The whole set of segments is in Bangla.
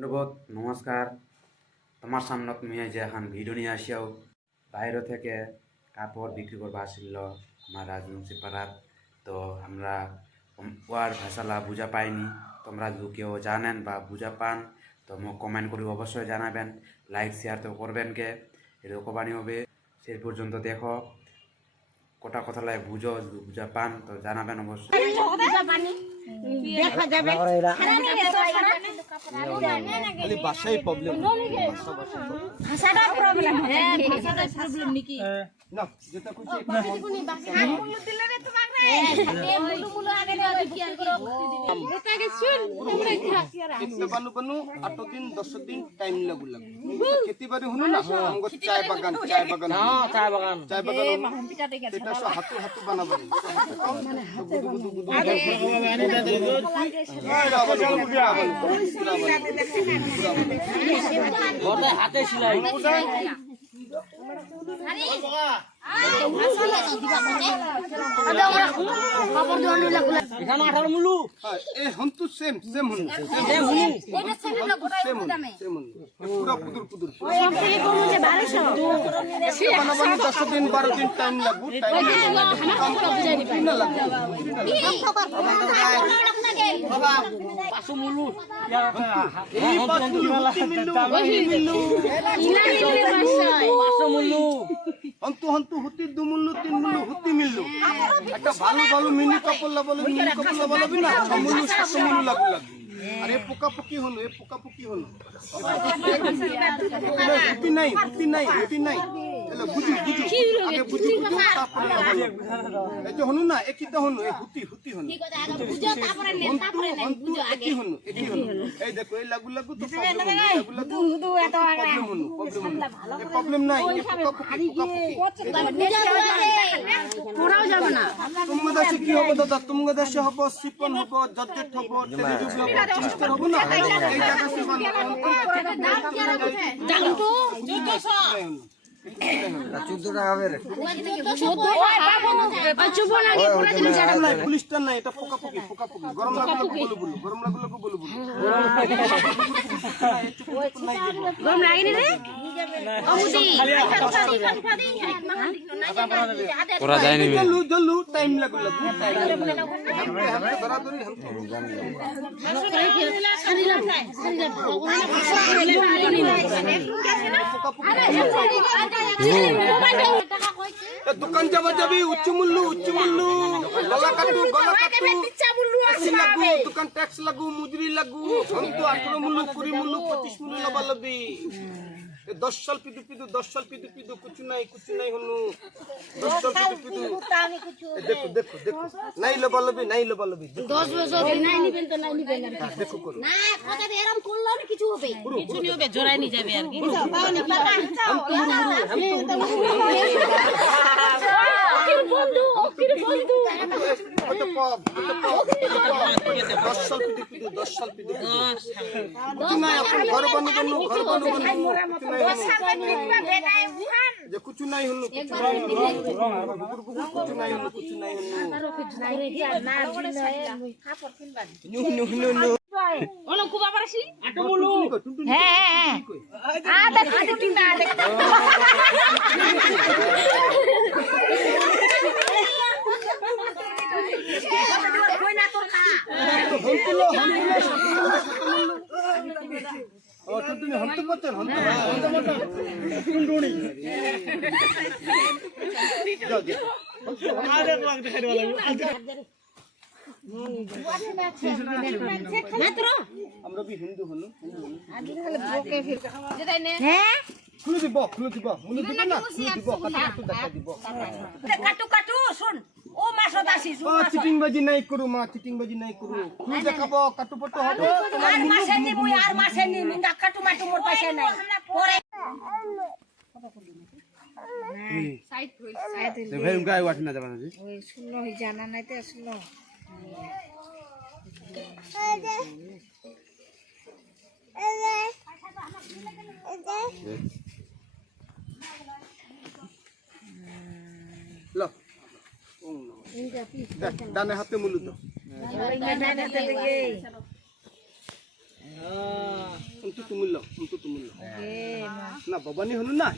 অনুবোধ নমস্কার। তোমার সামনত মুই যে এখন ভিডিও নিয়ে আসিয়াও বাইরে থেকে কাপড় বিক্রি করবা আসিল আমার রাজবংশী পাড়ার। তো আমরা ওয়ার ভাষালা বুঝা পাইনি, তোমরা যদি কেউ জানেন বা বুঝা পান তো মোক কমেন্ট করে অবশ্যই জানাবেন, লাইক শেয়ার তো করবেন কে এরকম বানি হবে। সেই পর্যন্ত দেখো কোটা কথা লাগে বুঝো, যদি বুঝা পান তো জানাবেন অবশ্যই। দেখা যাবে খালি ভাষাই প্রবলেম, ভাষাটা প্রবলেম হ্যাঁ ভাষাটা প্রবলেম নাকি না যেটা কিছু মুলু দিলে রে তোমাক রে মুলু মুলু আগে দিলে কি আর করব এটা কে শুন তোমরা একটা বানু বানু 8 দিন 10 দিন টাইম লাগু खेती बाड़ी हुनु ना हमको चाय बागान हां चाय बागान हम पिटाते गया এটা সব হাতু হাতু বানাবাড়ি মানে হাতে হাতে সেলাই এখানে 18 মুলু এ হন্তু সেম হুনু এটা ছেলে না গোটাই দামে পুরো পুদুর সব থেকে কম যে 1200 বানাবাড়ি 10 দিন 12 দিন টাইম লাগু না লাগু বাবা 500 মুলু এই 500 মুলু হন্তু হন্তু হুতি 2 মুলু 3 মুলু হুতি মিললু একটা ভালো ভালো মিনি কাপড় লাবলে না 6 মুলু 7 মুলু লাগু আরে পোকা পুকি হলো হুতি নাই এলা বুঝি আগে বুঝি তারপরে এই যে হনু না একিটা হনু এ হুতি হনু ঠিক আছে আগে বুঝো তারপরে নেন বুঝো আগে একি হনু এই দেখো এই লাগু তো দু এত আগে প্রবলেম নাই পোকা পুকি পুরাও যাব না তোমার দেশে কি হবে দাদা? তোমার দেশে হবে সিপন হবে, জর্জেট হবে, টেলিভিশন হবে, চিস্টার হবে না? এই জায়গা সিপন দাম তো 1400 টাকা বের পুলিশটা নাই, এটা পোকা পুকি গরম লাগলো বলু গরম লাগেনি রে অমুদি ওরা যায়নি জলু টাইম লাগলো বরাবরই দোকান যাবি উচ্চ মূল্য গলা কাটু দোকান ট্যাক্স লাগু মুজরি লাগু হন্তু 18 মূল্য 20 মূল্য 25 মূল্য লবালবি 10 সাল পিদু কুচু নাই হনু 10 সাল পিদু দেখো নাই লবালবি 10 বছর নাই নিবেন তো নাই নিবেন দেখো করো না কথা এরকম করলে না কিছু হবে জোড়াই নি যাবে আর কি বন্ধু দশ সাল পিদু নাই আপন ঘর বানু যে কুচু নাই হনু অন খুব আবার আসি আটো মুলু হ্যাঁ আ দেখ টিন্ডা দেখ কই না তোর না ও তুমি হন্তু করছেন টুনটুনি আমরা বি হিন্দু হলো হ্যাঁ খুলে দিব মুনি দিব না দেখা দিব কাটু শুন ও মাসত আসি চিটিং বাজি নাই করু খুলে দেখাবো কাটু পটো হবে আর মাসে নি মিন্দা কাটু মাটু মোর পয়সা নাই পরে সাইড ভাই উনকা আই ওয়াট না যাবা না জি ওই শুনলো হি জানা নাই তে শুনলো লো ডানে হাতে মুলু তো তুমুল্য অন্তু তুমুল্য না বাবানি হনু না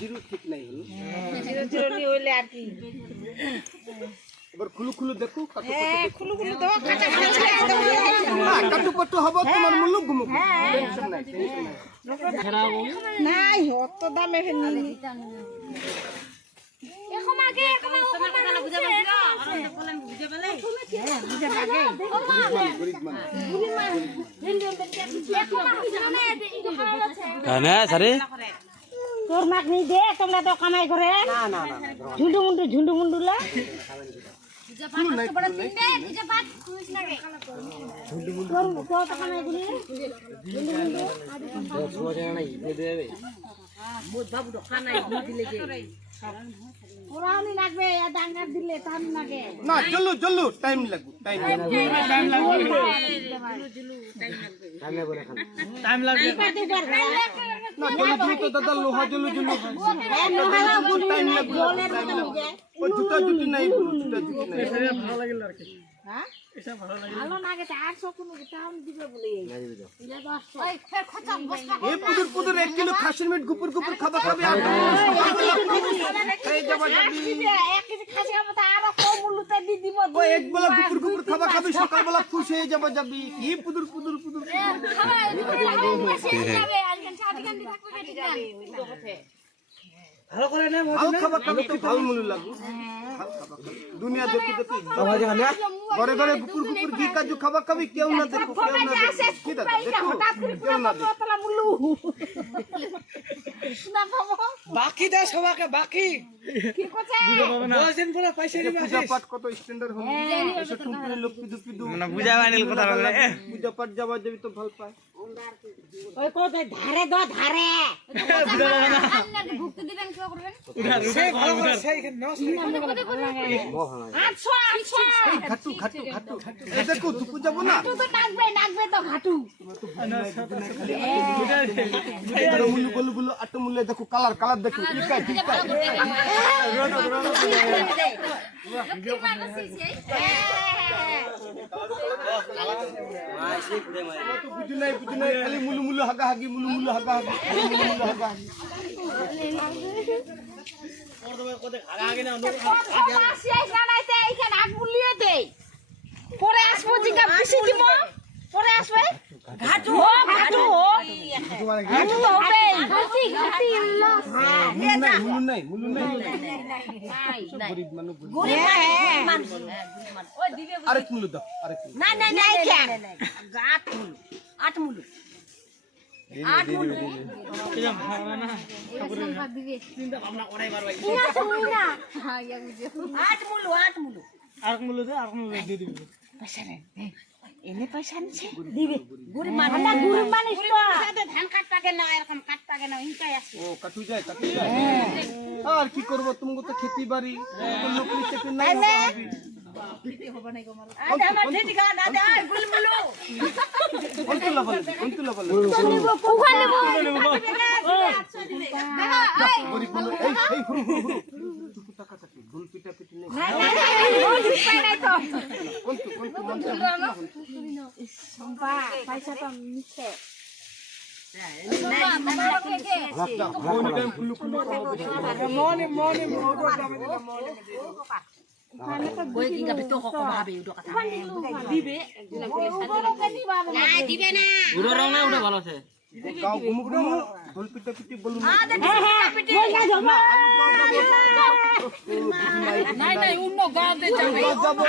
জিরো ঠিক নাই হনু চিরচিরনি হইলে আর কি এবার খুলু খুলু দেখো কাটু খুলু খুলু দাও কাটা কাটু পাটু হব তোমার মুলু গুমু টেনশন নাই নাই অত দামে ফেনি এখন আগে এখন তোমার কথা বুঝা পাইছো আর বলেন বুঝা পেলে বুঝে লাগে গরিব মানুষ না সারি তোর মাক নি দে তোমরা তো কামাই করে না না না ঝুন্ডু মুন্ডুলা বুঝা পাইছো বড় তিনটে বুঝা পাত খুশ লাগে তোর তো কামাই গুলি পুরানি লাগবে ডাঙ্গার দিলে টাইম লাগে না জল্লু জল্লু টাইম লাগু টাইম না জল্লু জল্লু তো দাদা লোহা জল্লু জল্লু টাইম লাগু ও জুতা জুতি নাই বলু জুতা জুতি নাই হ্যাঁ ভালো লাগে 800 কোন টাইম দিবে বলে ওই ফের খচা বসবা এই পুদুর পুদুর 1 কিলো খাসির মিট গুপুর গুপুর খাবা খাবে এই যাবা যাবি এক কেজি খাসি হবে তা আর কম মূল্যতে দি দিব ও এক বেলা গুপুর গুপুর খাবা খাবে সকাল বেলা খুশ হয়ে যাবা যাবি কি পুদুর পুদুর পুদুর খাবার যাবে আজকাল সাথে কান্দি থাকবে বেটি যাবে ভালো খাবা খাবে তো ভালো মূল্য লাগু ভালো খাবা খাবে। দুনিয়া দেখো দেখো ঘরে ঘরে গুপুর গুপুর ঘি কাজু খাবা খাবি কেউ না দেখো কেউ না দেখো কি দাদা দেখো কেউ না দেখো তোলা মুল্লু না বাবা বাকি দে সবাকে বাকি কি কথা 10 দিন পরে পয়সা নিবে পূজা পাঠ কত স্ট্যান্ডার্ড হবে এসব টুকরে লোক পিদু পিদু মানে বুঝা বানিল কথা বলে পূজা পাঠ যাবা যাবি তো ভালো পায় ওই কত ধারে দ ধারে আপনার ভুক্তি দিবেন কি করবেন সেই ভালো করে সেইখানে নষ্ট 800 এই ঘাটু ঘাটু ঘাটু এই দেখো তুই যাবো না তো নাচবে তো ঘাটু এবার মুলু বলু বলু আট মূল্য দেখো কালার কালার দেখো টিকাই টিকাই তো বুঝু নাই খালি মুলু মুলু হাগা হাগি মুলু মুলু হাগা হাগি মুলু মুলু হাগা হাগি পরে আসবো জিগা বেশি দিব পরে আসবে ঘাটু ঘাটু ঘাটু তো হবে ঘাটি ঘাটি মুলু নাই মুলু নাই গরিব মানুষ আরেক মুলু দাও আরেক মুলু না না নাই কেন আট মুলু আট মুলু আর মুলো দে আর মুলো দিয়ে দিবি পয়সা নেই এনে পয়সা নিছে দিবে গরিব মানুষ গরিব মানুষ তো সাথে ধান কাটপাকে না এরকম কাটপাকে না ইনকাই আছে ও কাটু যায় আর কি করব তুমি তো খেতি বাড়ি লোক নিতে নাই আজ আমার ঠিক না দে বুলবুলু কোনতুলা বলে কোনতুলা বলে ওখানে গরিব মানুষ এই হুরু হুরু হুরু টুকু টাকা টাকা গুল পিটা পিটি নেই নাই ও দিপাই নাই তো কোনতু মন্ত্র সম্পা পয়সা তো নিছে মনে টাইম কুলু কুলু মনে মনে মোটো দামে কই কিংগা ভিতর কত ভাবে উটো কথা দিবে না দিবে না উড়ো রং না উড়ো ভালো আছে গাও ঘুমুক ঘুমু গুল পিটা পিটি বলু না নাই নাই অন্য গাতে যাবে যাবো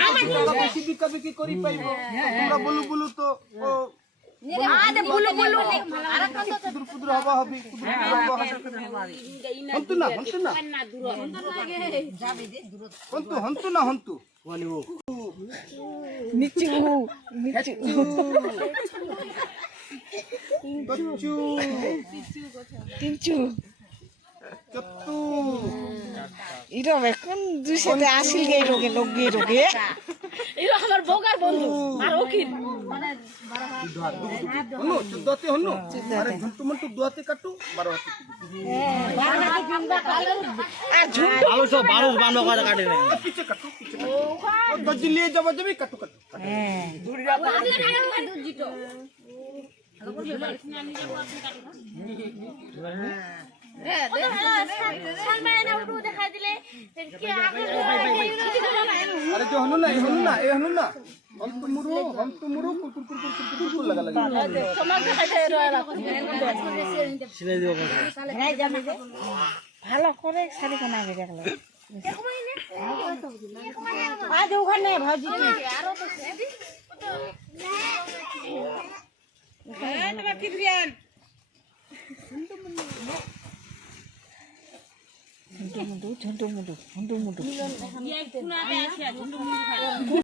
বেশি বিকা বিকি করি পাইবো তোমরা বলু বলু তো ও আদে বুলু বুলু আর কোন তো কুদুর কুদুর হবা হবি কুদুর হবা হন্তু না যাবে দে দূর হন্তু না হন্তু নিচু কচ্চু তিনচু চত্তু ইরম এখন দুই সাথে আসিল গে রোগে এরা আমার বগার বন্ধু আর ওকিল হনু চুদ্দতে হনু আরে ঘন্টু মন্টু দুয়াতে কাটু 12 হাতে আর ঝুম ভালো সব ভালো বানো করে কাটে না পিছে কাটু পিছে ও দজি লিয়ে যাবা যাবি কাটু কাটু अरे जो हनु ना ये हनु ना हम तुमरू कुर लगा लगा সিলাই দিব ভালো করে শাড়ি বানাবে দেখলো আজ ওখানে ভাজি ঝন্টু মুন্ডু